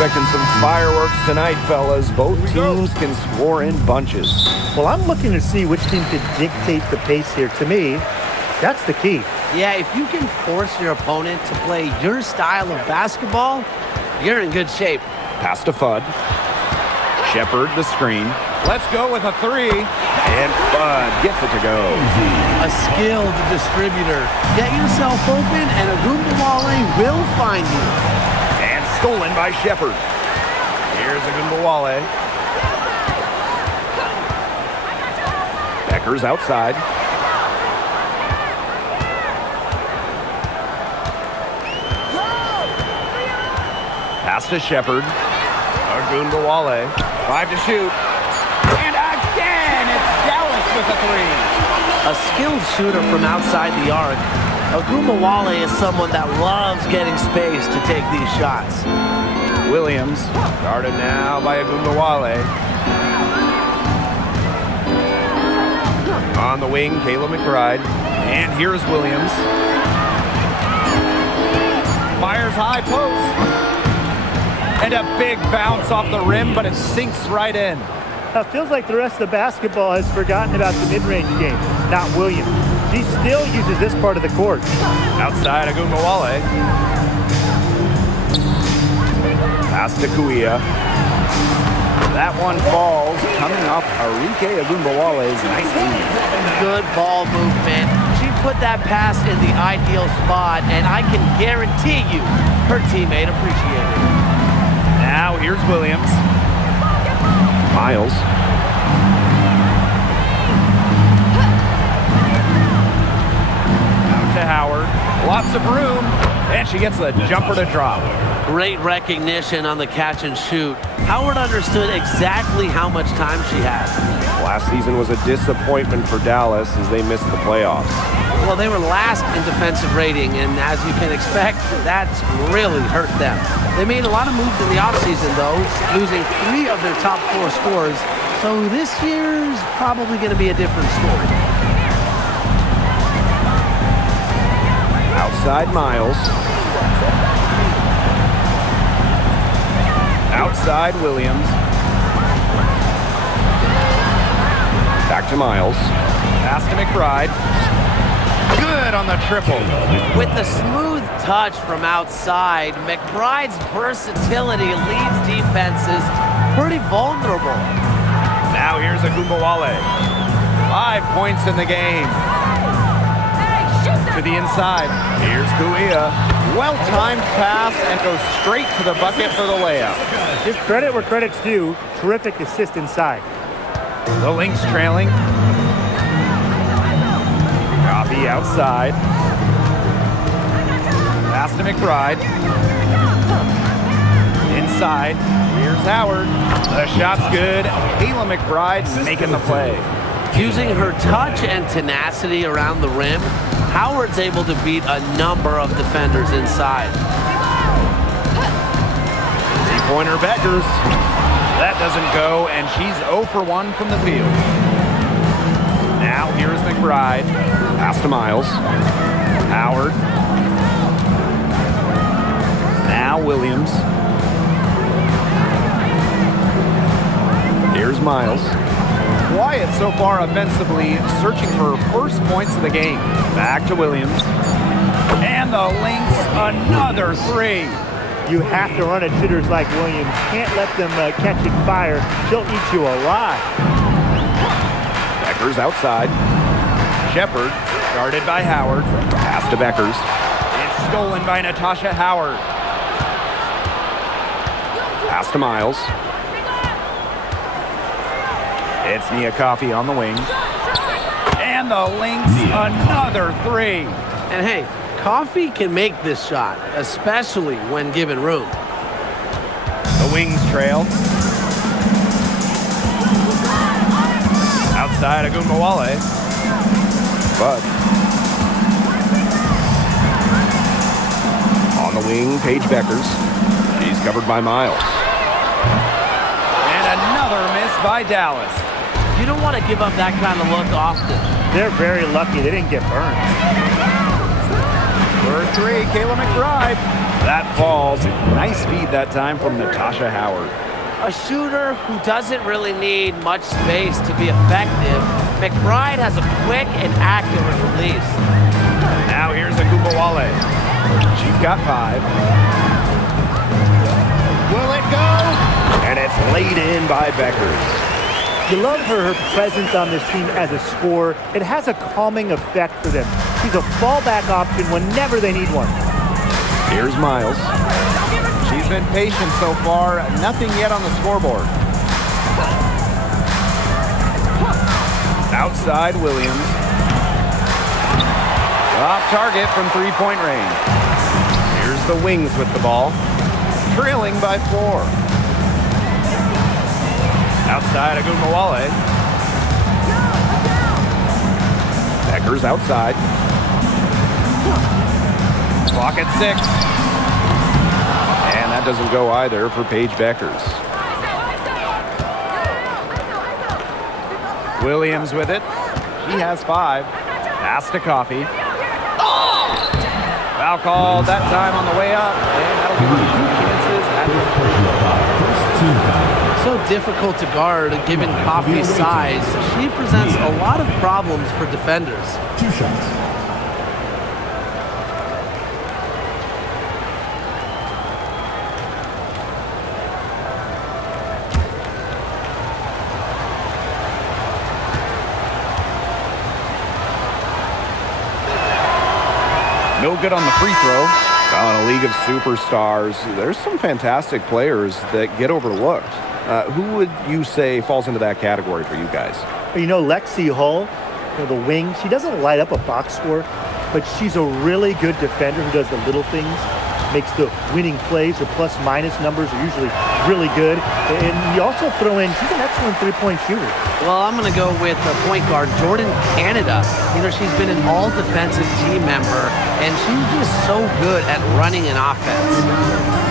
expecting some fireworks tonight, fellas. Both teams can score in bunches. Well, I'm looking to see which team can dictate the pace here. To me, that's the key. Yeah, if you can force your opponent to play your style of basketball, you're in good shape. Pass to Fudd. Shepard the screen. Let's go with a three. And Fudd gets it to go. A skilled distributor. Get yourself open and Agumbawale will find you. And stolen by Shepard. Here's Agumbawale. Becker's outside. Pass to Shepard. Agumbawale. 5 to shoot. And again, it's Dallas with a three. A skilled shooter from outside the arc. Agumbawale is someone that loves getting space to take these shots. Williams, guarded now by Agumbawale. On the wing, Kayla McBride. And here's Williams. Fires high post. And a big bounce off the rim, but it sinks right in. It feels like the rest of the basketball has forgotten about the mid-range game, not Williams. He still uses this part of the court. Outside Agumbawale. Pass to Kuia. That one falls, coming off Arike Agumbawale's nice lead. Good ball movement. She put that pass in the ideal spot, and I can guarantee you her teammate appreciated it. Now here's Williams. Miles. Out to Howard. Lots of room. And she gets the jumper to drop. Great recognition on the catch and shoot. Howard understood exactly how much time she had. Last season was a disappointment for Dallas as they missed the playoffs. Well, they were last in defensive rating, and as you can expect, that's really hurt them. They made a lot of moves in the offseason, though, losing 3 of their top 4 scorers. So this year's probably going to be a different story. Outside Miles. Outside Williams. Back to Miles. Pass to McBride. Good on the triple. With the smooth touch from outside, McBride's versatility leaves defenses pretty vulnerable. Now here's Agumbawale. 5 points in the game. To the inside. Here's Kuia. Well-timed pass and goes straight to the bucket for the layup. Give credit where credit's due. Terrific assist inside. The Lynx trailing. Coffee outside. Pass to McBride. Inside. Here's Howard. The shot's good. Kayla McBride making the play. Using her touch and tenacity around the rim, Howard's able to beat a number of defenders inside. Three-pointer Beckers. That doesn't go, and she's 0 for 1 from the field. Now here's McBride. Pass to Miles. Howard. Now Williams. Here's Miles. Quiet so far offensively, searching for first points of the game. Back to Williams. And the Lynx, another three. You have to run at shooters like Williams. Can't let them catching fire. She'll eat you alive. Beckers outside. Shepard, guarded by Howard. Pass to Beckers. It's stolen by Natasha Howard. Pass to Miles. It's Nia Coffey on the wing. And the Lynx, another three. And hey, Coffey can make this shot, especially when given room. The Wings trail. Outside Agumbawale. But on the wing, Paige Beckers. She's covered by Miles. And another miss by Dallas. You don't want to give up that kind of look often. They're very lucky they didn't get burned. For three, Kayla McBride. That falls. Nice feed that time from Natasha Howard. A shooter who doesn't really need much space to be effective, McBride has a quick and accurate release. Now here's Agumbawale. She's got 5. Will it go? And it's laid in by Beckers. You love her presence on this team as a scorer. It has a calming effect for them. She's a fallback option whenever they need one. Here's Miles. She's been patient so far. Nothing yet on the scoreboard. Outside Williams. Off target from 3-point range. Here's the Wings with the ball. Trailing by 4. Outside Agumbawale. Beckers outside. Clock at 6. And that doesn't go either for Paige Beckers. Williams with it. She has 5. Pass to Coffey. Foul called that time on the way up. And that'll give her 2 chances at the So difficult to guard given Coffey's size. She presents a lot of problems for defenders. 2 shots. No good on the free throw. Well, in a league of superstars, there's some fantastic players that get overlooked. Who would you say falls into that category for you guys? You know, Lexi Hull, the wing, she doesn't light up a box score, but she's a really good defender who does the little things, makes the winning plays. Her plus-minus numbers are usually really good. And you also throw in, she's an excellent three-point shooter. Well, I'm going to go with the point guard, Jordan Canada. You know, she's been an all-defensive team member, and she's just so good at running an offense.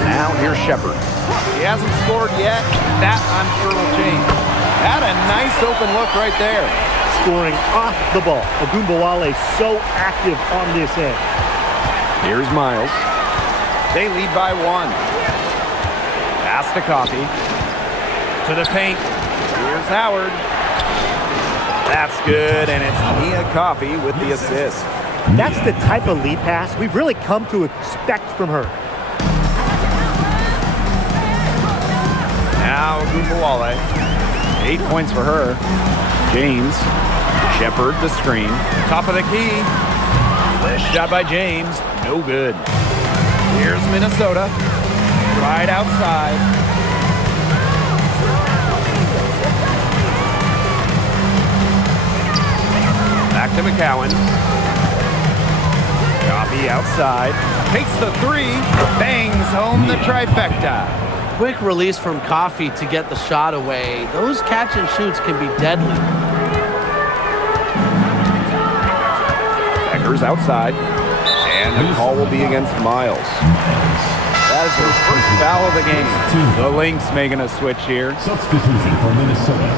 Now here's Shepard. He hasn't scored yet. That, I'm sure, will change. Had a nice open look right there. Scoring off the ball. Agumbawale so active on this end. Here's Miles. They lead by 1. Pass to Coffey. To the paint. Here's Howard. That's good, and it's Nia Coffey with the assist. That's the type of lead pass we've really come to expect from her. Now Agumbawale. 8 points for her. James. Shepard the screen. Top of the key. Last shot by James. No good. Here's Minnesota. Right outside. Back to McCowan. Coffey outside. Takes the 3. Bangs home the trifecta. Quick release from Coffey to get the shot away. Those catch and shoots can be deadly. Beckers outside. And the call will be against Miles. That is her first foul of the game. The Lynx making a switch here. Substitution for Minnesota.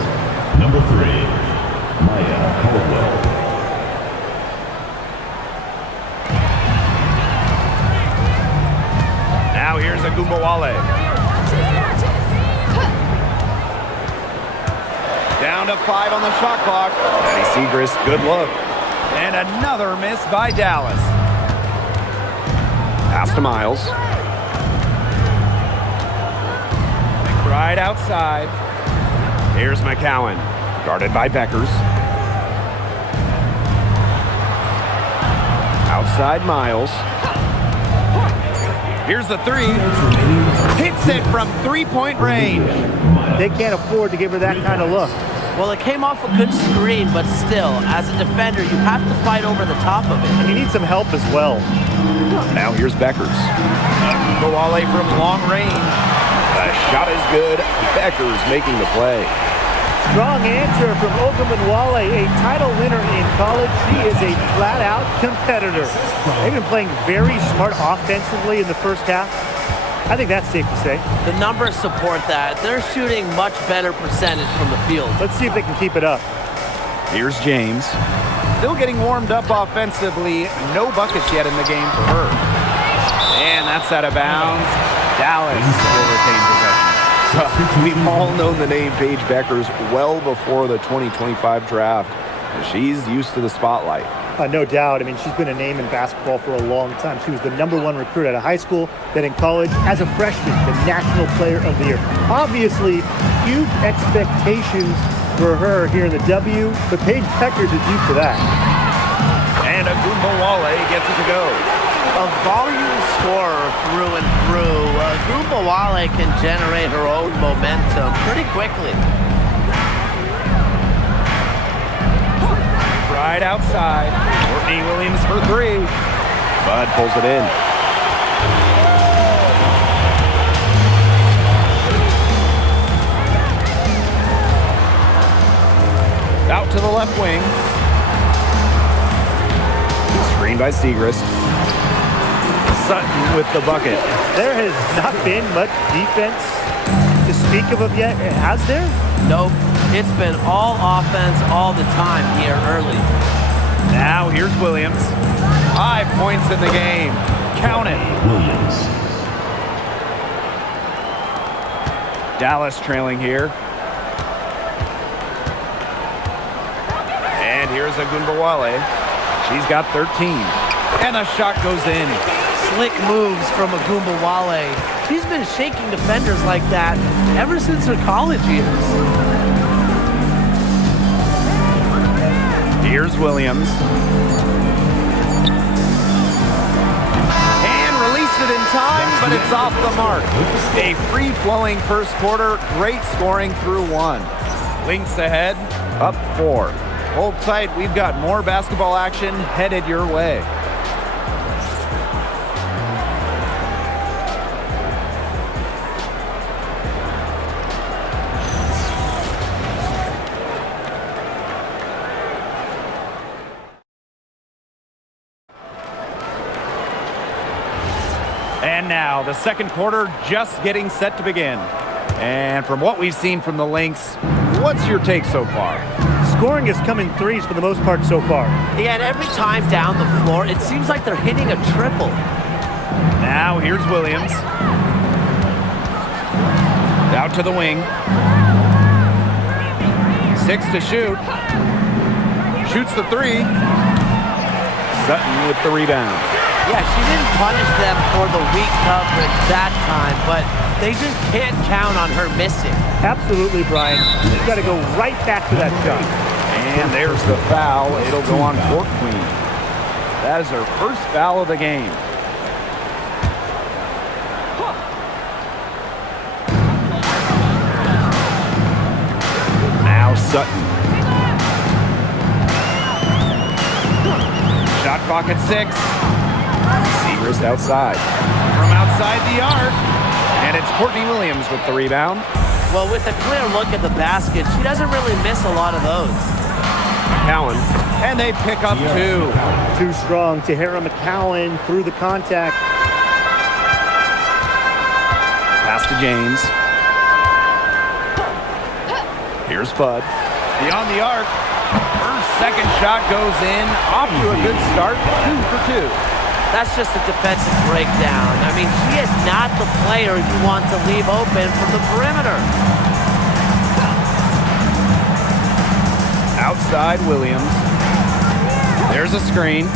Number 3, Maya Caldwell. Now here's Agumbawale. Down to 5 on the shot clock. Maddie Siegrist, good look. And another miss by Dallas. Pass to Miles. McBride outside. Here's McCowan. Guarded by Beckers. Outside Miles. Here's the 3. Hits it from 3-point range. They can't afford to give her that kind of look. Well, it came off a good screen, but still, as a defender, you have to fight over the top of it. And you need some help as well. Now here's Beckers. Agumbawale from long range. The shot is good. Beckers making the play. Strong answer from Agumbawale, a title winner in college. She is a flat-out competitor. They've been playing very smart offensively in the first half. I think that's safe to say. The numbers support that. They're shooting much better percentage from the field. Let's see if they can keep it up. Here's James. Still getting warmed up offensively. No buckets yet in the game for her. And that's out of bounds. Dallas will retain possession. So we've all known the name Paige Bueckers well before the 2025 draft. She's used to the spotlight. No doubt. I mean, she's been a name in basketball for a long time. She was the #1 recruit out of high school, then in college. As a freshman, the National Player of the Year. Obviously, huge expectations for her here in the W, but Paige Bueckers is used to that. And Agumbawale gets it to go. A volume scorer through and through. Agumbawale can generate her own momentum pretty quickly. Right outside. Courtney Williams for 3. Bud pulls it in. Out to the left wing. Screen by Segrist. Sutton with the bucket. There has not been much defense to speak of yet, has there? Nope. It's been all offense all the time here early. Now here's Williams. 5 points in the game. Count it. Williams. Dallas trailing here. And here's Agumbawale. She's got 13. And the shot goes in. Slick moves from Agumbawale. She's been shaking defenders like that ever since her college years. Here's Williams. And released it in time, but it's off the mark. A free-flowing first quarter, great scoring through 1. Lynx ahead, up 4. Hold tight, we've got more basketball action headed your way. And now the second quarter just getting set to begin. And from what we've seen from the Lynx, what's your take so far? Scoring has come in threes for the most part so far. Yeah, and every time down the floor, it seems like they're hitting a triple. Now here's Williams. Out to the wing. 6 to shoot. Shoots the 3. Sutton with the rebound. Yeah, she didn't punish them for the weak coverage that time, but they just can't count on her missing. Absolutely, Brian. You've got to go right back to that shot. And there's the foul. It'll go on Court Queen. That is her first foul of the game. Now Sutton. Shot clock at 6. Segrist outside. From outside the arc. And it's Courtney Williams with the rebound. Well, with a clear look at the basket, she doesn't really miss a lot of those. McCowan. And they pick up 2. Too strong. Tahara McCowan through the contact. Pass to James. Here's Fudd. Beyond the arc. Her second shot goes in. Off to a good start. 2 for 2. That's just a defensive breakdown. I mean, she is not the player you want to leave open from the perimeter. Outside Williams. There's a screen.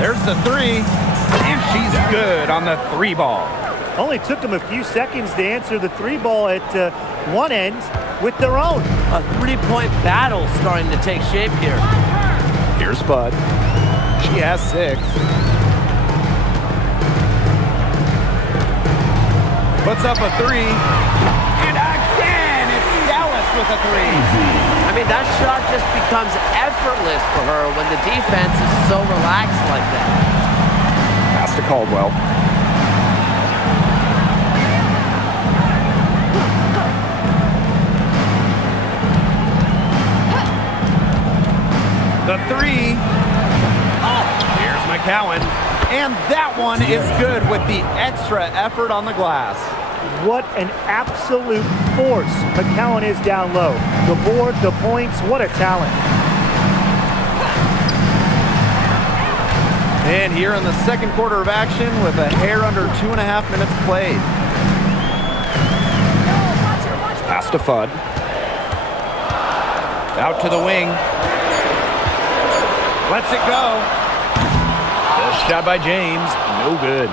There's the 3. And she's good on the 3 ball. Only took them a few seconds to answer the 3 ball at one end with their own. A 3-point battle starting to take shape here. Here's Fudd. She has 6. Puts up a 3. And again, it's Dallas with a 3. I mean, that shot just becomes effortless for her when the defense is so relaxed like that. Pass to Caldwell. The 3. Here's McCowan. And that one is good with the extra effort on the glass. What an absolute force McCowan is down low. The board, the points, what a talent. And here in the second quarter of action with a hair under 2.5 minutes played. Pass to Fudd. Out to the wing. Lets it go. The shot by James. No good.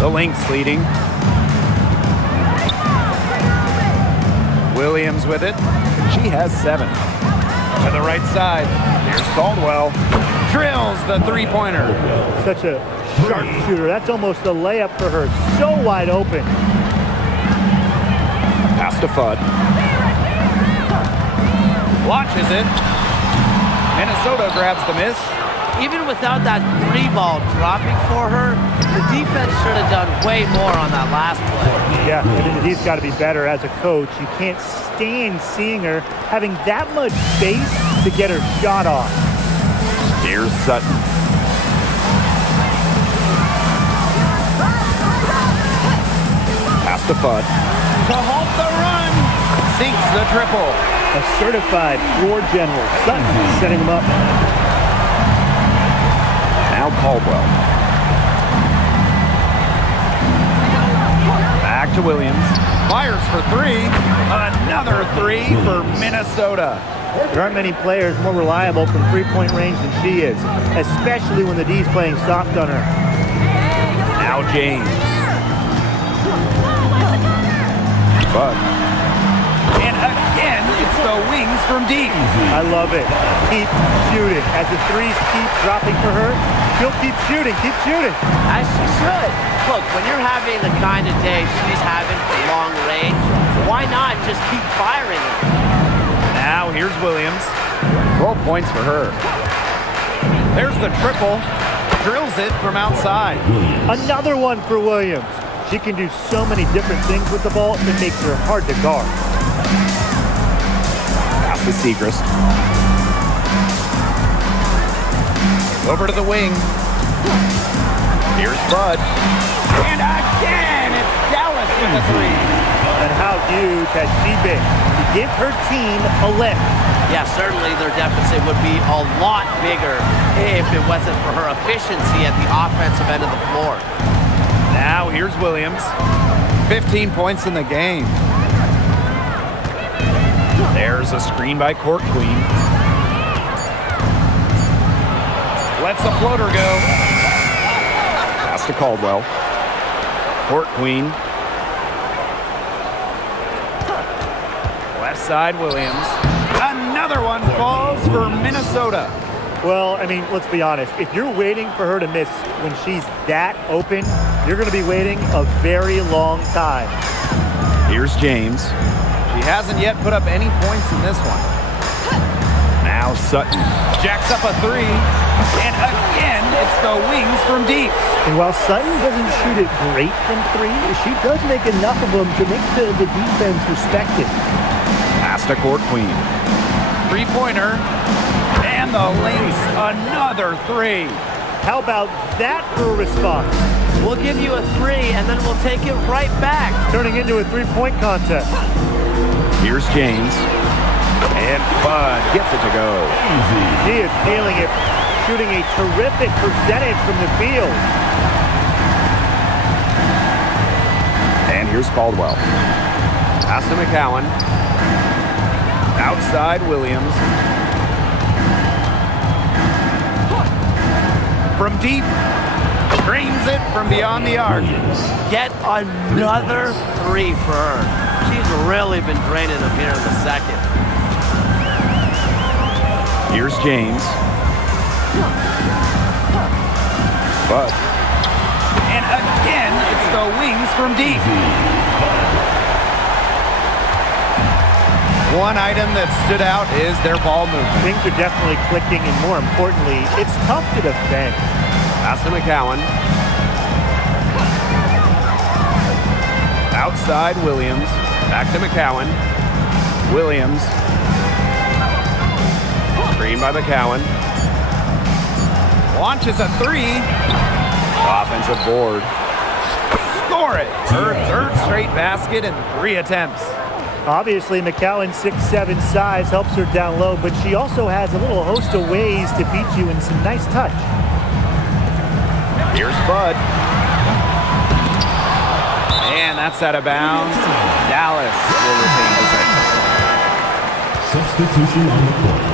The Lynx leading. Williams with it. She has 7. To the right side. Here's Caldwell. Drills the three-pointer. Such a sharp shooter. That's almost a layup for her. So wide open. Pass to Fudd. Launches it. Minnesota grabs the miss. Even without that 3-ball dropping for her, the defense should have done way more on that last play. Yeah, and he's got to be better as a coach. You can't stand seeing her having that much space to get her shot off. Here's Sutton. Pass to Fudd. To halt the run. Sinks the triple. A certified floor general. Sutton setting him up. Now Caldwell. Back to Williams. Fires for 3. Another 3 for Minnesota. There aren't many players more reliable from three-point range than she is, especially when the D's playing soft on her. Now James. Fudd. And again, it's the wings from deep. I love it. Keep shooting. As the threes keep dropping for her, she'll keep shooting. Keep shooting. As she should. Look, when you're having the kind of day she's having for long range, why not just keep firing it? Now here's Williams. 12 points for her. There's the triple. Drills it from outside. Another one for Williams. She can do so many different things with the ball, it makes her hard to guard. Pass to Segrist. Over to the wing. Here's Fudd. And again, it's Dallas with the 3. And how huge has she been to give her team a lift? Yeah, certainly their deficit would be a lot bigger if it wasn't for her efficiency at the offensive end of the floor. Now here's Williams. 15 points in the game. There's a screen by Court Queen. Lets the floater go. Pass to Caldwell. Court Queen. Left side Williams. Another one falls for Minnesota. Well, I mean, let's be honest. If you're waiting for her to miss when she's that open, you're going to be waiting a very long time. Here's James. She hasn't yet put up any points in this one. Now Sutton jacks up a 3. And again, it's the wings from deep. And while Sutton doesn't shoot it great from 3, she does make enough of them to make the defense respect it. Pass to Court Queen. 3-pointer. And the Lynx, another 3. How about that for a response? We'll give you a 3, and then we'll take it right back. Turning into a 3-point contest. Here's James. And Fudd gets it to go. She is feeling it, shooting a terrific percentage from the field. And here's Caldwell. Pass to McCowan. Outside Williams. From deep. Drains it from beyond the arc. Yet another 3 for her. She's really been draining them here in the second. Here's James. Fudd. And again, it's the wings from deep. One item that stood out is their ball movement. Things are definitely clicking, and more importantly, it's tough to defend. Pass to McCowan. Outside Williams. Back to McCowan. Williams. Screen by McCowan. Launches a 3. Offensive board. Score it. Her third straight basket in 3 attempts. Obviously, McCowan's 6'7" size helps her down low, but she also has a little host of ways to beat you in some nice touch. Here's Bud. And that's out of bounds. Dallas will retain possession. Substitution on the court.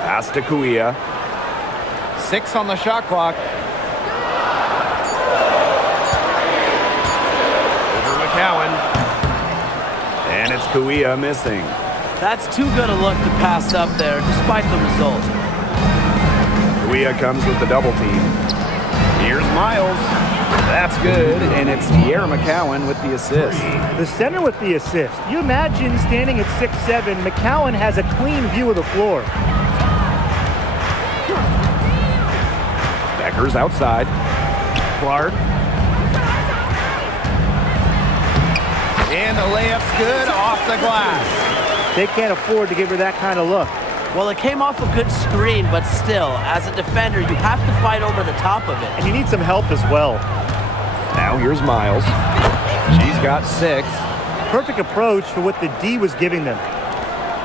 Pass to Kuia. 6 on the shot clock. Over McCowan. And it's Kuia missing. That's too good a look to pass up there, despite the result. Kuia comes with the double team. Here's Miles. That's good, and it's Tierra McCowan with the assist. The center with the assist. You imagine standing at 6'7", McCowan has a clean view of the floor. Becker's outside. Clark. And the layup's good off the glass. They can't afford to give her that kind of look. Well, it came off a good screen, but still, as a defender, you have to fight over the top of it. And you need some help as well. Now here's Miles. She's got 6. Perfect approach for what the D was giving them.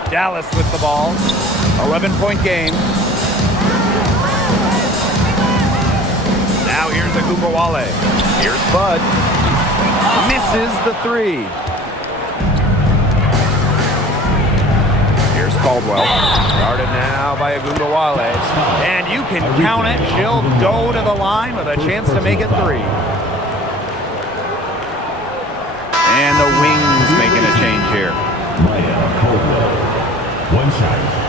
Dallas with the ball. 11-point game. Now here's Agumbawale. Here's Bud. Misses the 3. Here's Caldwell. Guarded now by Agumbawale. And you can count it. She'll go to the line with a chance to make it 3. And the Wings making a change here. Maya Caldwell. 1 shot.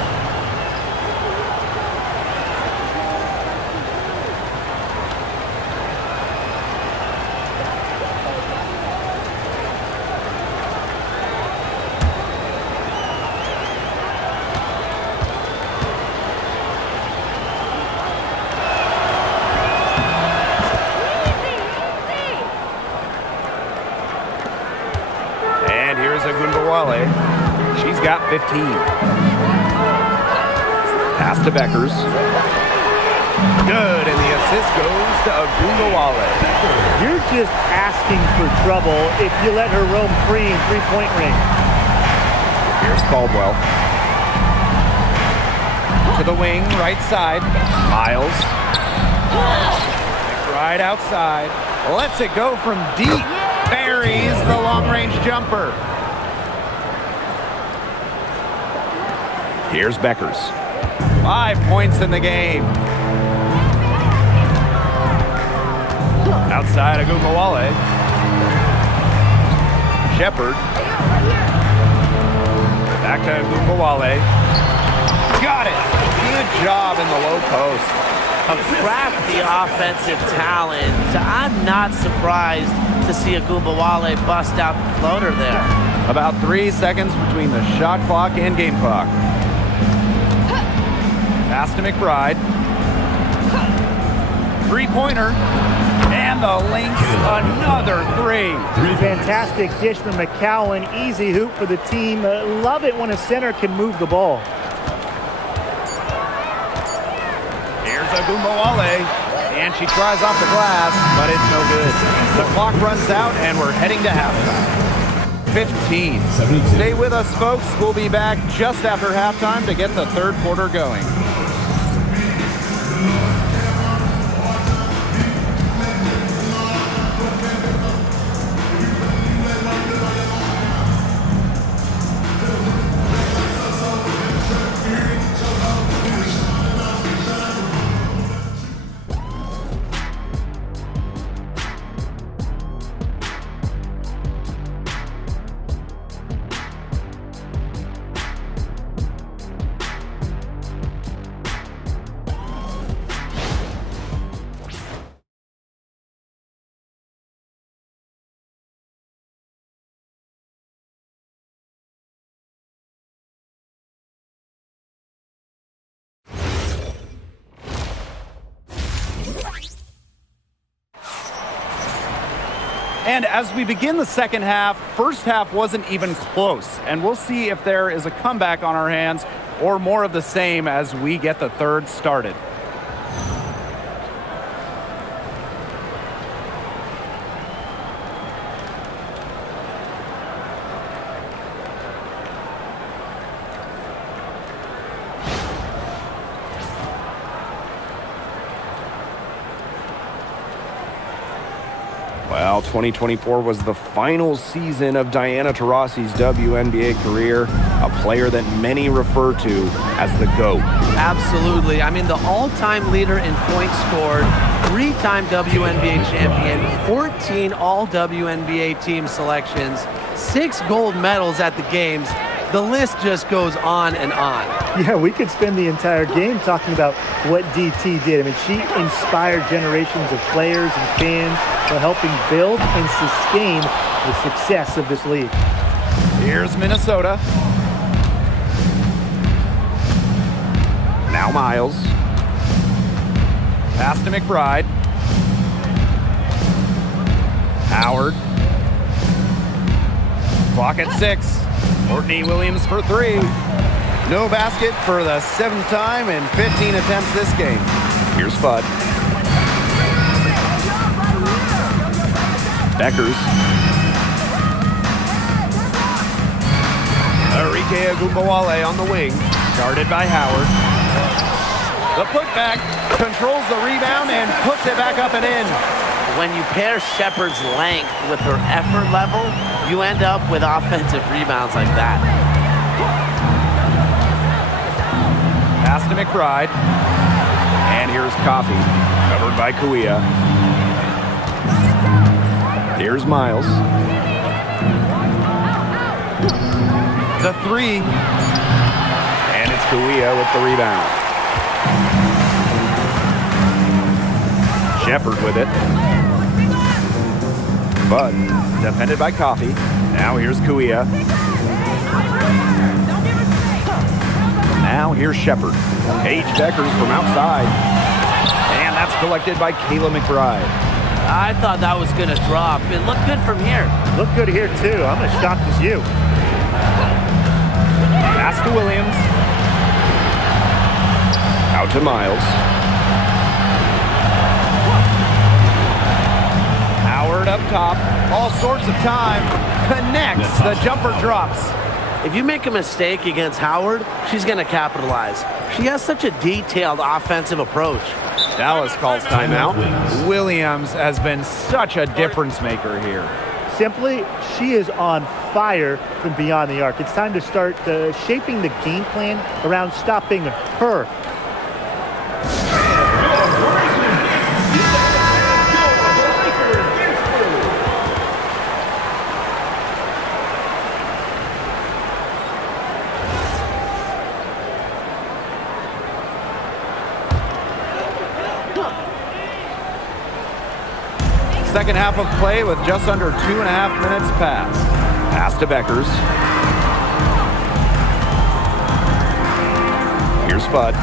And here's Agumbawale. She's got 15. Pass to Beckers. Good, and the assist goes to Agumbawale. You're just asking for trouble if you let her roam free in three-point range. Here's Caldwell. To the wing, right side. Miles. Right outside. Lets it go from deep. Buries the long-range jumper. Here's Beckers. 5 points in the game. Outside Agumbawale. Shepard. Back to Agumbawale. Got it. Good job in the low post. A crafty offensive talent. I'm not surprised to see Agumbawale bust out the floater there. About 3 seconds between the shot clock and game clock. Pass to McBride. 3-pointer. And the Lynx, another 3. Fantastic dish from McCowan. Easy hoop for the team. Love it when a center can move the ball. Here's Agumbawale. And she tries off the glass, but it's no good. The clock runs out, and we're heading to halftime. 15. Stay with us, folks. We'll be back just after halftime to get the third quarter going. And as we begin the second half, first half wasn't even close. And we'll see if there is a comeback on our hands or more of the same as we get the third started. Well, 2024 was the final season of Diana Taurasi's WNBA career, a player that many refer to as the GOAT. Absolutely. I mean, the all-time leader in points scored, 3-time WNBA champion, 14 all-WNBA team selections, 6 gold medals at the games. The list just goes on and on. Yeah, we could spend the entire game talking about what DT did. I mean, she inspired generations of players and fans while helping build and sustain the success of this league. Here's Minnesota. Now Miles. Pass to McBride. Howard. Clock at 6. Courtney Williams for 3. No basket for the 7th time in 15 attempts this game. Here's Fudd. Beckers. Enrique Agumbawale on the wing. Guarded by Howard. The putback controls the rebound and puts it back up and in. When you pair Shepard's length with her effort level, you end up with offensive rebounds like that. Pass to McBride. And here's Coffey, covered by Kuia. Here's Miles. The 3. And it's Kuia with the rebound. Shepard with it. Fudd, defended by Coffey. Now here's Kuia. Now here's Shepard. Paige Beckers from outside. And that's collected by Kayla McBride. I thought that was going to drop. It looked good from here. Look good here, too. I'm as shocked as you. Pass to Williams. Out to Miles. Howard up top. All sorts of time. Connects. The jumper drops. If you make a mistake against Howard, she's going to capitalize. She has such a detailed offensive approach. Dallas calls timeout. Williams has been such a difference maker here. Simply, she is on fire from beyond the arc. It's time to start shaping the game plan around stopping her. Second half of play with just under 2.5 minutes passed. Pass to Beckers. Here's Fudd.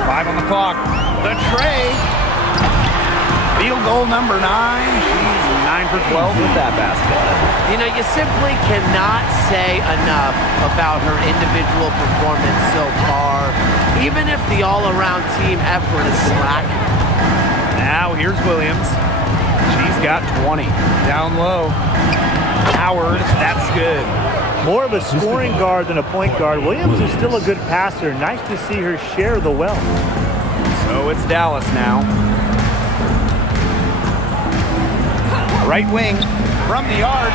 5 on the clock. The tray. Field goal number 9. She's 9 for 12 with that basket. You know, you simply cannot say enough about her individual performance so far, even if the all-around team effort is lacking. Now here's Williams. She's got 20. Down low. Howard, that's good. More of a scoring guard than a point guard. Williams is still a good passer. Nice to see her share the wealth. So it's Dallas now. Right wing from the arc.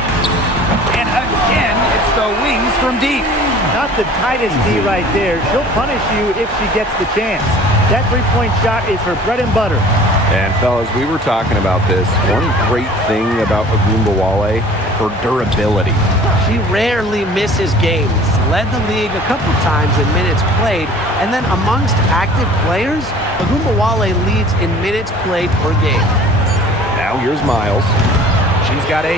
And again, it's the wings from deep. Not the tightest D right there. She'll punish you if she gets the chance. That three-point shot is her bread and butter. And fellas, we were talking about this. One great thing about Agumbawale, her durability. She rarely misses games. Led the league a couple times in minutes played, and then amongst active players, Agumbawale leads in minutes played per game. Now here's Miles. She's got 8.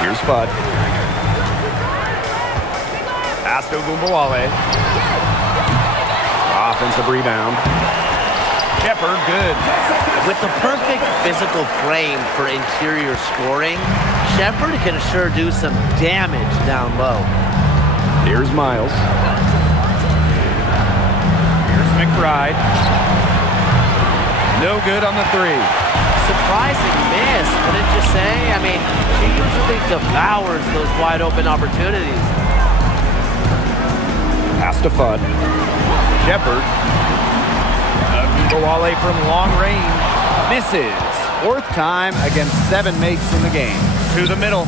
Here's Fudd. Pass to Agumbawale. Offensive rebound. Shepard, good. With the perfect physical frame for interior scoring, Shepard can sure do some damage down low. Here's Miles. Here's McBride. No good on the three. Surprising miss, wouldn't you say? I mean, she usually devours those wide open opportunities. Pass to Fudd. Shepard. Ogunbowale from long range. Misses. Fourth time against 7 makes in the game. To the middle.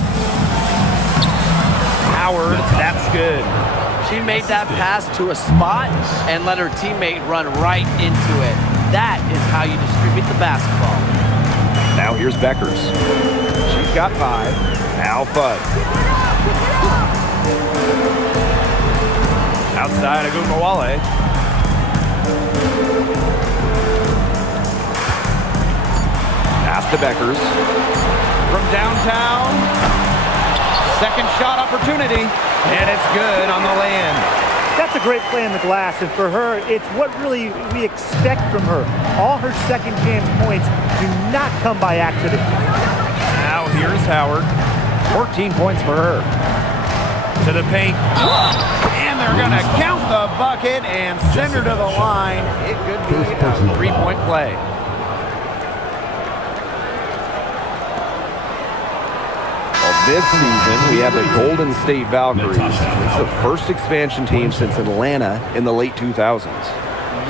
Howard, that's good. She made that pass to a spot and let her teammate run right into it. That is how you distribute the basketball. Now here's Beckers. She's got 5. Now Fudd. Outside Ogunbowale. Pass to Beckers. From downtown. Second shot opportunity. And it's good on the lay-in. That's a great play on the glass, and for her, it's what really we expect from her. All her second chance points do not come by accident. Now here's Howard. 14 points for her. To the paint. And they're going to count the bucket and send her to the line. It could be a 3-point play. This season, we have the Golden State Valkyries. It's the first expansion team since Atlanta in the late 2000s.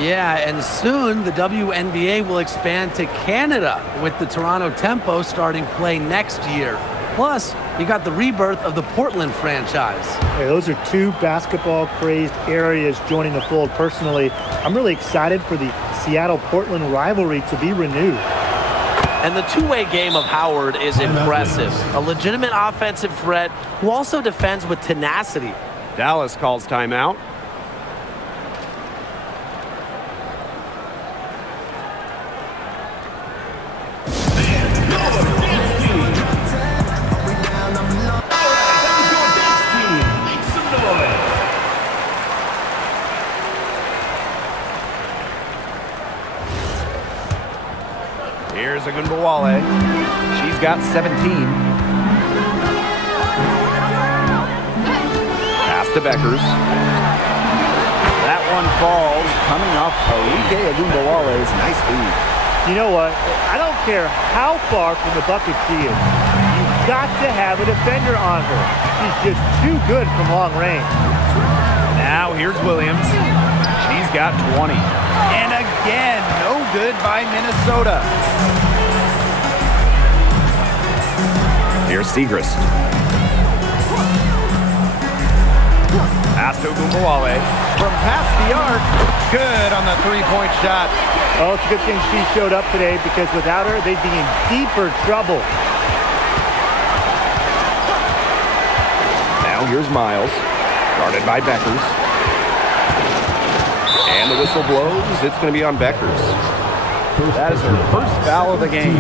Yeah, and soon the WNBA will expand to Canada with the Toronto Tempo starting play next year. Plus, you got the rebirth of the Portland franchise. Hey, those are 2 basketball-crazed areas joining the fold. Personally, I'm really excited for the Seattle-Portland rivalry to be renewed. And the two-way game of Howard is impressive. A legitimate offensive threat who also defends with tenacity. Dallas calls timeout. Here's Ogunbowale. She's got 17. Pass to Beckers. That one falls, coming off Arike Ogunbowale's nice feed. You know what? I don't care how far from the bucket she is. You've got to have a defender on her. She's just too good from long range. Now here's Williams. She's got 20. And again, no good by Minnesota. Here's Segrist. Pass to Ogunbowale. From past the arc. Good on the three-point shot. Oh, it's a good thing she showed up today because without her, they'd be in deeper trouble. Now here's Miles. Guarded by Beckers. And the whistle blows. It's going to be on Beckers. That is her first foul of the game.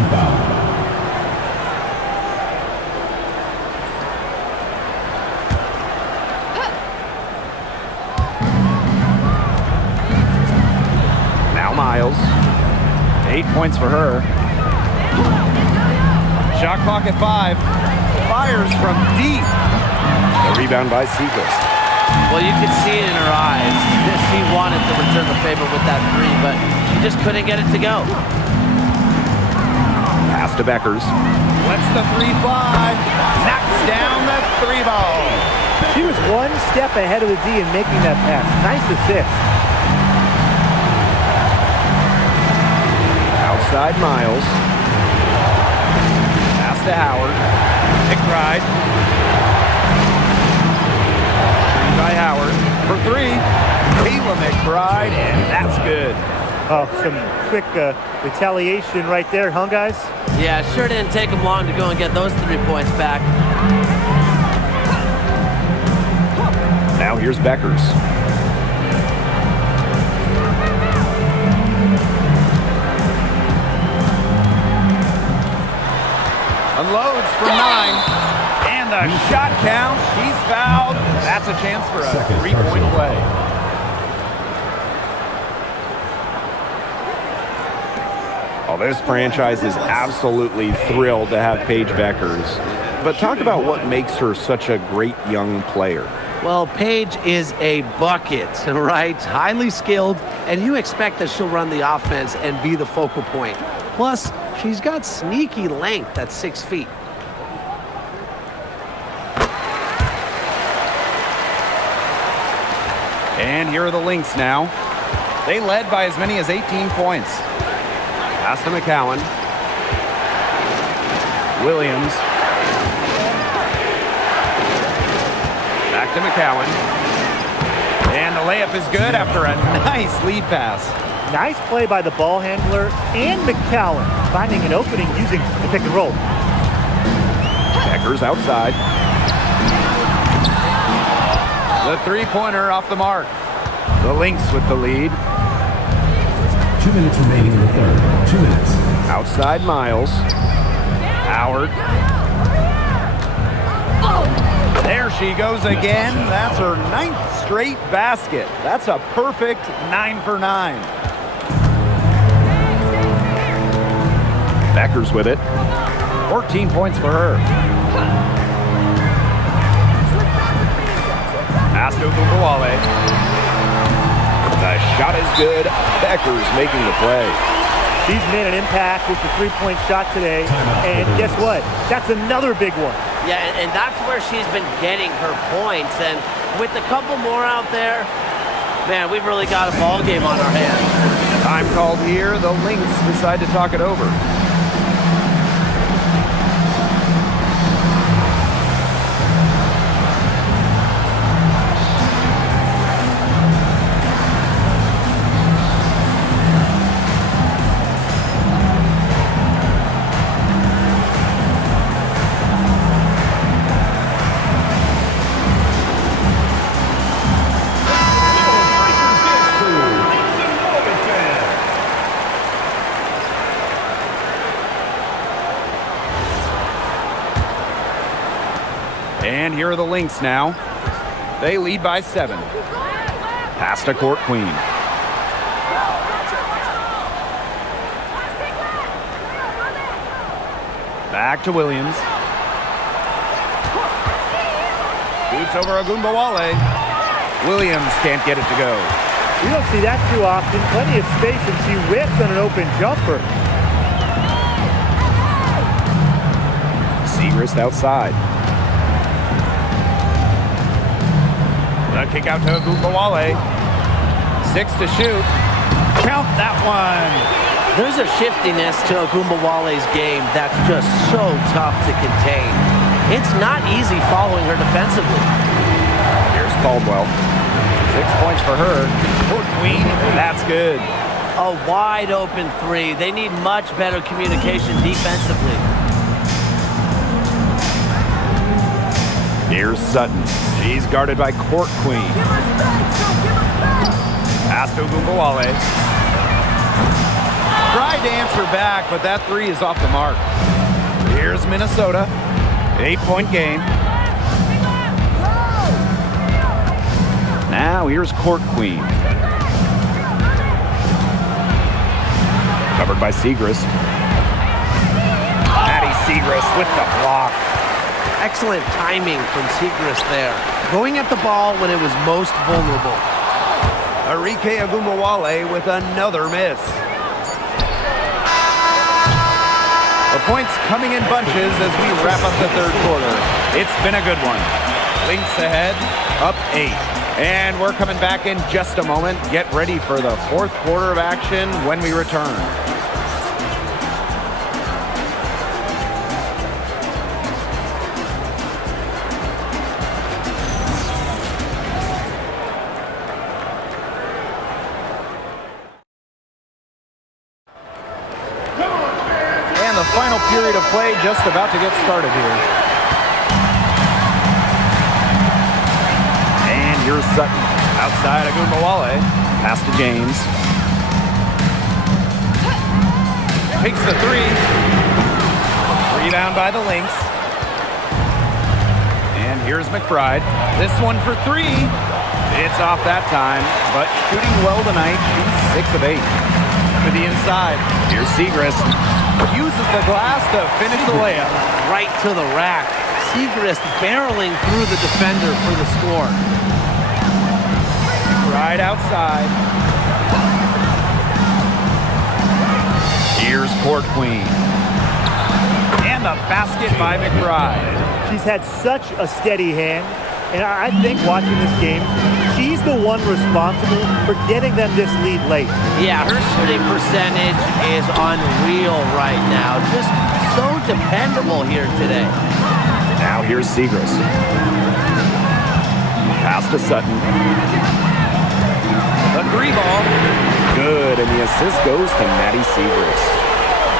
Now Miles. 8 points for her. Shot clock at 5. Fires from deep. The rebound by Segrist. Well, you could see it in her eyes. She wanted to return the favor with that 3, but she just couldn't get it to go. Pass to Beckers. Lets the 3 fly. Knocks down the 3 ball. She was one step ahead of the D in making that pass. Nice assist. Outside Miles. Pass to Howard. McBride. By Howard for 3. Kayla McBride, and that's good. Oh, some quick retaliation right there, huh, guys? Yeah, sure didn't take them long to go and get those 3 points back. Now here's Beckers. Unloads from 9. And the shot count. She's fouled. That's a chance for a 3-point play. Well, this franchise is absolutely thrilled to have Paige Beckers. But talk about what makes her such a great young player. Well, Paige is a bucket, right? Highly skilled, and you expect that she'll run the offense and be the focal point. Plus, she's got sneaky length at 6 feet. And here are the Lynx now. They led by as many as 18 points. Pass to McCowan. Williams. Back to McCowan. And the layup is good after a nice lead pass. Nice play by the ball handler and McCowan, finding an opening using the pick and roll. Beckers outside. The three-pointer off the mark. The Lynx with the lead. 2 minutes remaining in the third. 2 minutes. Outside Miles. Howard. There she goes again. That's her 9th straight basket. That's a perfect 9 for 9. Beckers with it. 14 points for her. Pass to Ogunbowale. The shot is good. Beckers making the play. She's made an impact with the three-point shot today. And guess what? That's another big one. Yeah, and that's where she's been getting her points. And with a couple more out there, man, we've really got a ball game on our hands. Time called here. The Lynx decide to talk it over. And here are the Lynx now. They lead by 7. Pass to Court Queen. Back to Williams. Shoots over Ogunbowale. Williams can't get it to go. We don't see that too often. Plenty of space, and she whips on an open jumper. Segrist outside. The kick out to Ogunbowale. 6 to shoot. Count that one. There's a shiftiness to Ogunbowale's game that's just so tough to contain. It's not easy following her defensively. Here's Caldwell. 6 points for her. Court Queen, that's good. A wide open 3. They need much better communication defensively. Here's Sutton. She's guarded by Court Queen. Pass to Ogunbowale. Tried to answer back, but that 3 is off the mark. Here's Minnesota. 8-point game. Now here's Court Queen. Covered by Segrist. Maddie Segrist with the block. Excellent timing from Segrist there. Going at the ball when it was most vulnerable. Arike Ogunbowale with another miss. The points coming in bunches as we wrap up the third quarter. It's been a good one. Lynx ahead, up 8. And we're coming back in just a moment. Get ready for the fourth quarter of action when we return. And the final period of play just about to get started here. And here's Sutton. Outside Ogunbowale. Pass to James. Takes the 3. Rebound by the Lynx. And here's McBride. This one for 3. It's off that time, but shooting well tonight. She's 6 of 8. to the inside. Here's Segrist. Uses the glass to finish the layup. Right to the rack. Segrist barreling through the defender for the score. Right outside. Here's Court Queen. And the basket by McBride. She's had such a steady hand, and I think watching this game, she's the one responsible for getting them this lead late. Yeah, her shooting percentage is unreal right now. Just so dependable here today. Now here's Segrist. Pass to Sutton. The three ball. Good, and the assist goes to Maddie Segrist.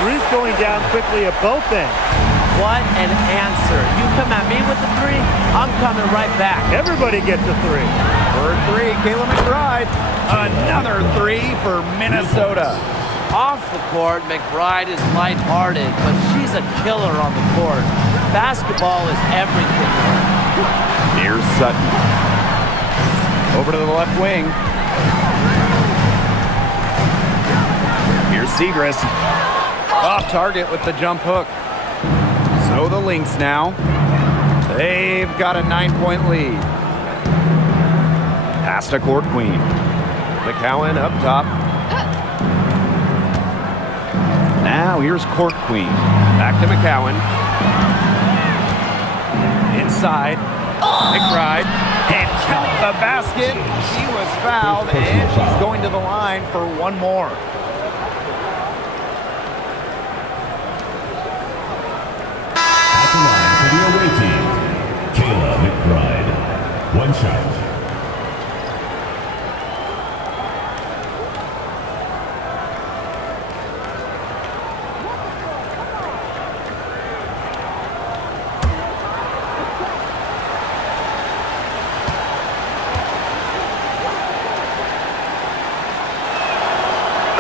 Ruth going down quickly at both ends. What an answer. You come at me with the three, I'm coming right back. Everybody gets a three. For three, Kayla McBride. Another three for Minnesota. Off the court, McBride is lighthearted, but she's a killer on the court. Basketball is everything to her. Here's Sutton. Over to the left wing. Here's Segrist. Off target with the jump hook. So the Lynx now. They've got a 9-point lead. Pass to Court Queen. McCowan up top. Now here's Court Queen. Back to McCowan. Inside. McBride. And count the basket. She was fouled, and she's going to the line for one more. At the line for the away team, Kayla McBride. One shot.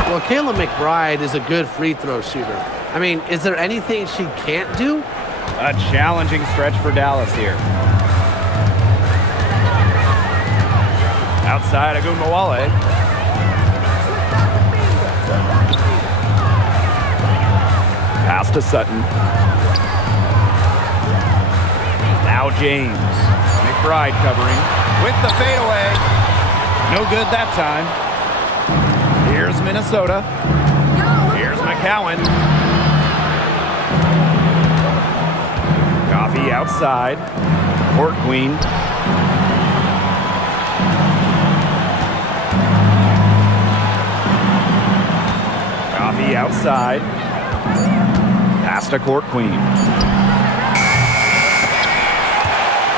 Well, Kayla McBride is a good free throw shooter. I mean, is there anything she can't do? A challenging stretch for Dallas here. Outside Agunmawale. Pass to Sutton. Now James. McBride covering with the fadeaway. No good that time. Here's Minnesota. Here's McCowan. Coffee outside. Court Queen. Coffee outside. Pass to Court Queen.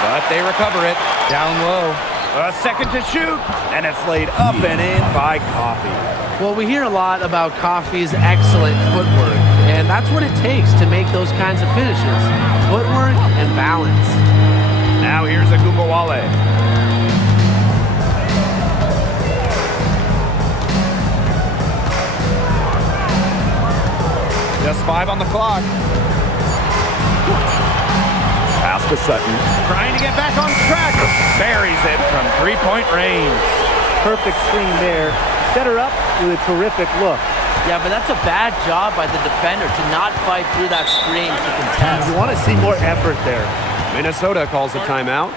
But they recover it. Down low. A second to shoot. And it's laid up and in by Coffee. Well, we hear a lot about Coffey's excellent footwork, and that's what it takes to make those kinds of finishes. Footwork and balance. Now here's Agunmawale. Just 5 on the clock. Pass to Sutton. Trying to get back on track. Buries it from three-point range. Perfect screen there. Set her up with a terrific look. Yeah, but that's a bad job by the defender to not fight through that screen to contest. You want to see more effort there. Minnesota calls a timeout.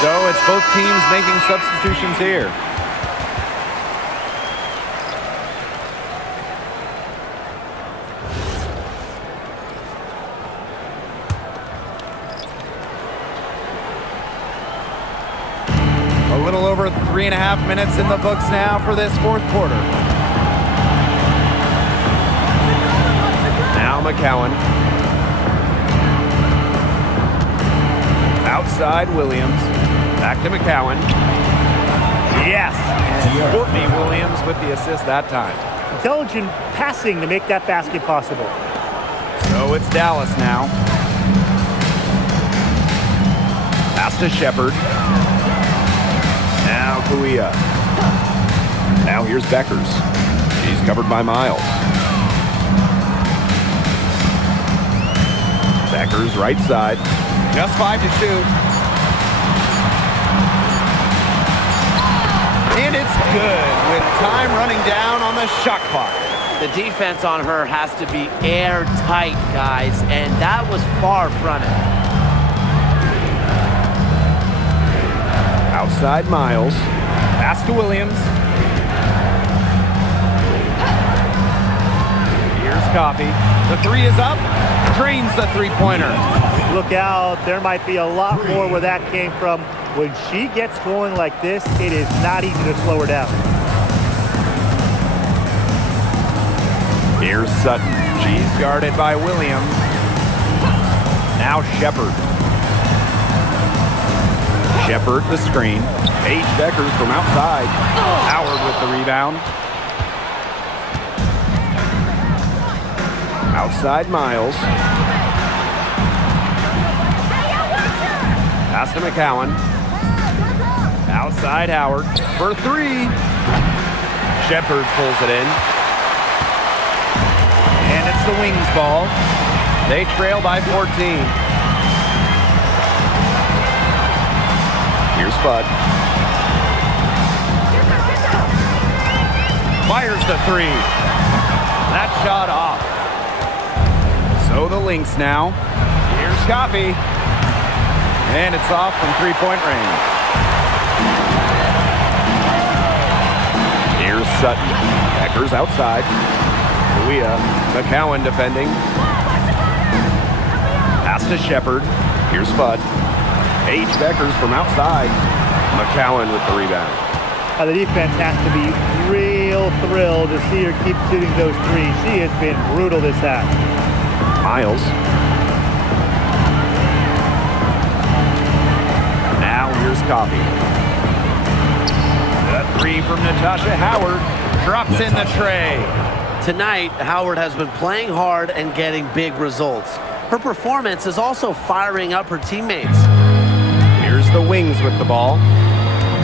So it's both teams making substitutions here. A little over 3.5 minutes in the books now for this fourth quarter. Now McCowan. Outside Williams. Back to McCowan. Yes! And Courtney Williams with the assist that time. Intelligent passing to make that basket possible. So it's Dallas now. Pass to Shepard. Now Kuia. Now here's Beckers. She's covered by Miles. Beckers right side. Just 5 to shoot. And it's good with time running down on the shot clock. The defense on her has to be airtight, guys, and that was far from it. Outside Miles. Pass to Williams. Here's Coffey. The 3 is up. Drains the three-pointer. Look out. There might be a lot more where that came from. When she gets going like this, it is not easy to slow her down. Here's Sutton. She's guarded by Williams. Now Shepard. Shepard the screen. Paige Beckers from outside. Howard with the rebound. Outside Miles. Pass to McCowan. Outside Howard for 3. Shepard pulls it in. And it's the Wings ball. They trail by 14. Here's Fudd. Fires the 3. That shot off. So the Lynx now. Here's Coffey. And it's off from three-point range. Here's Sutton. Beckers outside. Leah. McCowan defending. Pass to Shepard. Here's Fudd. Paige Beckers from outside. McCowan with the rebound. The defense has to be real thrilled to see her keep shooting those 3s. She has been brutal this half. Miles. Now here's Coffey. The 3 from Natasha Howard drops in the tray. Tonight, Howard has been playing hard and getting big results. Her performance is also firing up her teammates. Here's the Wings with the ball.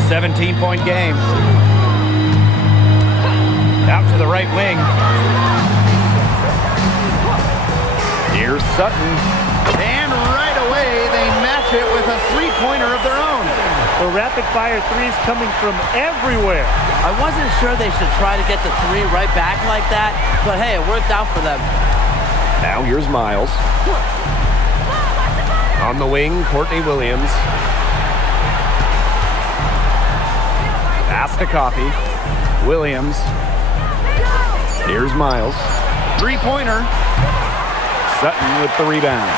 17-point game. Out to the right wing. Here's Sutton. And right away, they match it with a three-pointer of their own. The rapid-fire 3s coming from everywhere. I wasn't sure they should try to get the 3 right back like that, but hey, it worked out for them. Now here's Miles. On the wing, Courtney Williams. Pass to Coffey. Williams. Here's Miles. Three-pointer. Sutton with the rebound.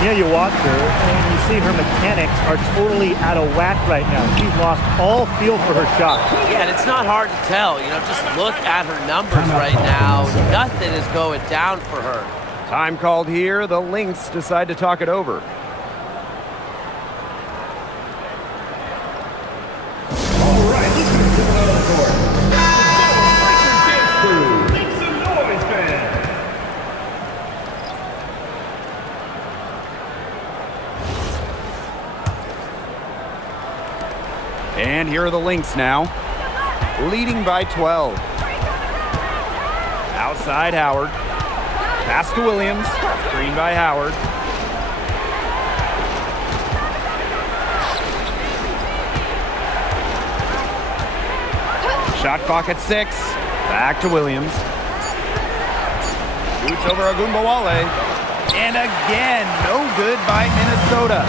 You know, you watch her and you see her mechanics are totally out of whack right now. She's lost all feel for her shot. Yeah, and it's not hard to tell. You know, just look at her numbers right now. Nothing is going down for her. Time called here. The Lynx decide to talk it over. All right, let's get to the court. Dance crew, make some noise, fans. And here are the Lynx now, leading by 12. Outside Howard. Pass to Williams. Screen by Howard. Shot clock at 6. Back to Williams. Shoots over Agumbawale. And again, no good by Minnesota.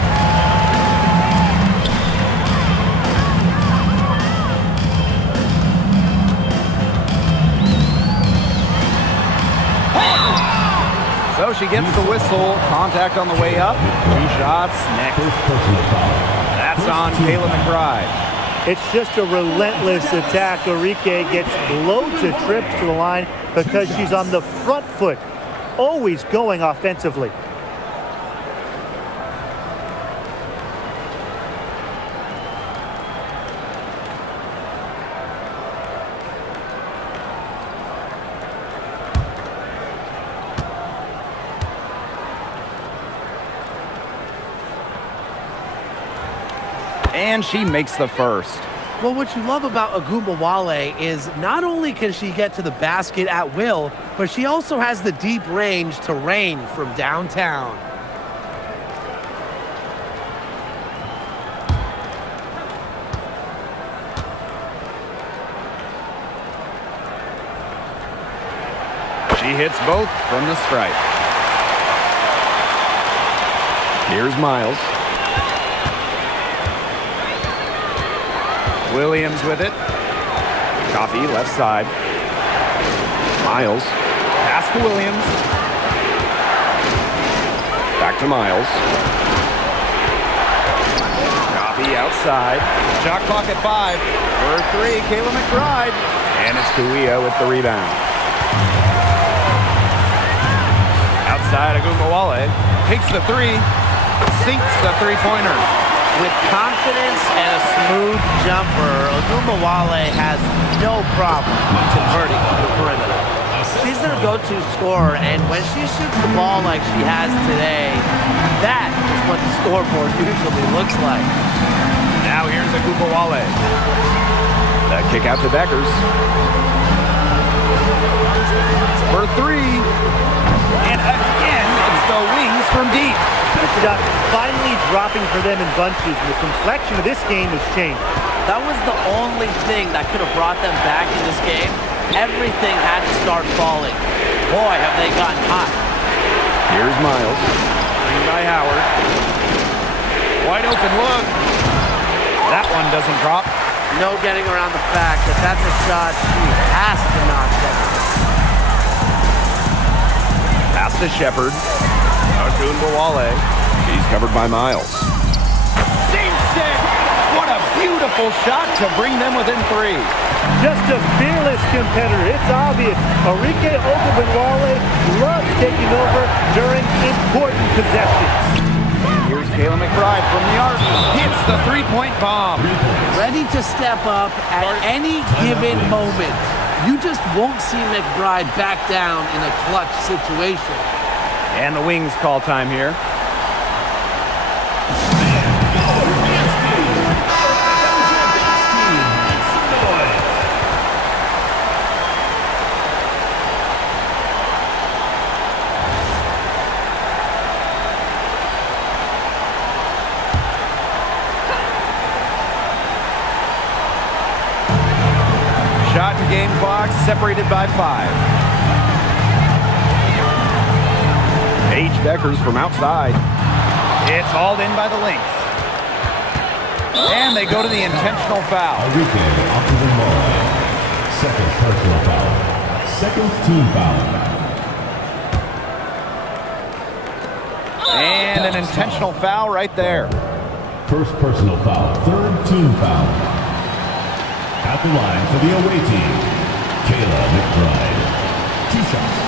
So she gets the whistle. Contact on the way up. 2 shots next. That's on Kayla McBride. It's just a relentless attack. Arike gets loads of trips to the line because she's on the front foot, always going offensively. And she makes the first. Well, what you love about Agumbawale is not only can she get to the basket at will, but she also has the deep range to rain from downtown. She hits both from the stripe. Here's Miles. Williams with it. Coffee left side. Miles. Pass to Williams. Back to Miles. Coffee outside. Shot clock at 5. For 3, Kayla McBride. And it's Kuia with the rebound. Outside, Agumbawale takes the 3. Sinks the three-pointer. With confidence and a smooth jumper, Agumbawale has no problem converting from the perimeter. She's their go-to scorer, and when she shoots the ball like she has today, that is what the scoreboard usually looks like. Now here's Agumbawale. That kick out to Beckers. For 3. And again, it's the Wings from deep. The shot finally dropping for them in bunches, and the complexion of this game has changed. That was the only thing that could have brought them back in this game. Everything had to start falling. Boy, have they gotten hot. Here's Miles. Screen by Howard. Wide open look. That one doesn't drop. No getting around the fact that that's a shot she has to knock down. Pass to Shepard. Agumbawale. She's covered by Miles. Sinks it! What a beautiful shot to bring them within 3. Just a fearless competitor. It's obvious. Arike Ogunbowale loves taking over during important possessions. And here's Kayla McBride from the arc. Hits the three-point bomb. Ready to step up at any given moment. You just won't see McBride back down in a clutch situation. And the Wings call time here. Shot and game clock separated by 5. Paige Beckers from outside. It's hauled in by the Lynx. And they go to the intentional foul. Enrique off to the line. Second personal foul. Second team foul. And an intentional foul right there. First personal foul. Third team foul. At the line for the away team, Kayla McBride. 2 shots.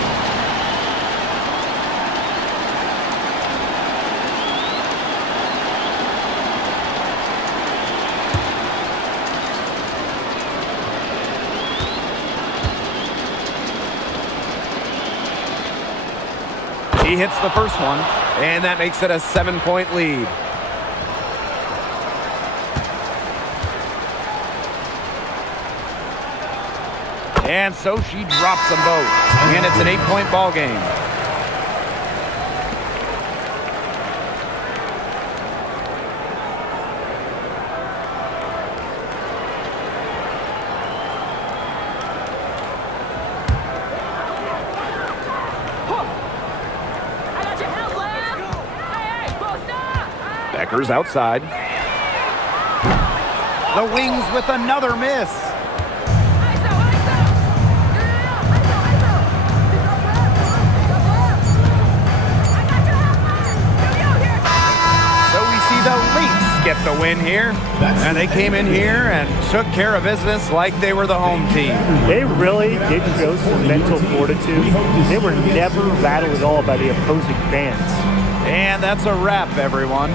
He hits the first one, and that makes it a 7-point lead. And so she drops them both, and it's an 8-point ball game. Beckers outside. The Wings with another miss. So we see the Lynx get the win here. And they came in here and took care of business like they were the home team. They really did show some mental fortitude. They were never rattled at all by the opposing fans. And that's a wrap, everyone.